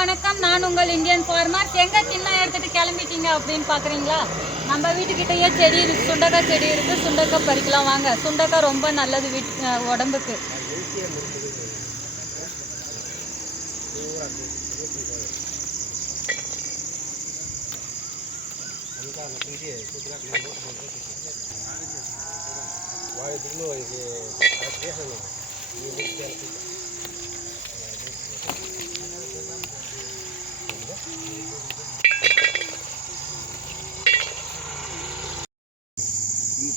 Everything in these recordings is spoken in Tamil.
வணக்கம். நான் உங்கள் இந்தியன் ஃபார்மர். எங்கே தின்ன எடுத்துட்டு கிளம்பிட்டீங்க அப்படின்னு பார்க்குறீங்களா நம்ம வீட்டுக்கிட்டேயே செடி இருக்குது சுண்டக்காய் செடி இருக்குது சுண்டக்காய் பறிக்கலாம். வாங்க. சுண்டக்காய் ரொம்ப நல்லது வீட் உடம்புக்கு. உடம்புக்கு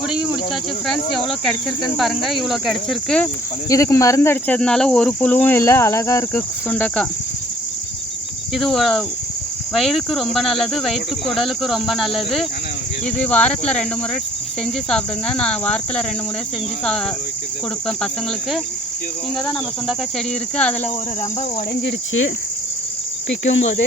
பிடுங்கி முடிச்சாச்சு. ஃப்ரெண்ட்ஸ் எவ்வளோ கிடச்சிருக்குன்னு பாருங்கள் இவ்வளோ கிடச்சிருக்கு. இதுக்கு மருந்து அடித்ததுனால ஒரு புழுவும் இல்லை. அழகாக இருக்குது சுண்டக்காய் இது வயிறுக்கு ரொம்ப நல்லது. வயிற்று குடலுக்கு ரொம்ப நல்லது. இது வாரத்தில் ரெண்டு முறை செஞ்சு சாப்பிடுங்க. நான் வாரத்தில் ரெண்டு முறை செஞ்சு சா கொடுப்பேன் பசங்களுக்கு. இங்கே தான் நம்ம சுண்டக்காய் செடி இருக்குது அதில் ஒரு ரொம்ப உடஞ்சிடுச்சு. பிக்கும்போது.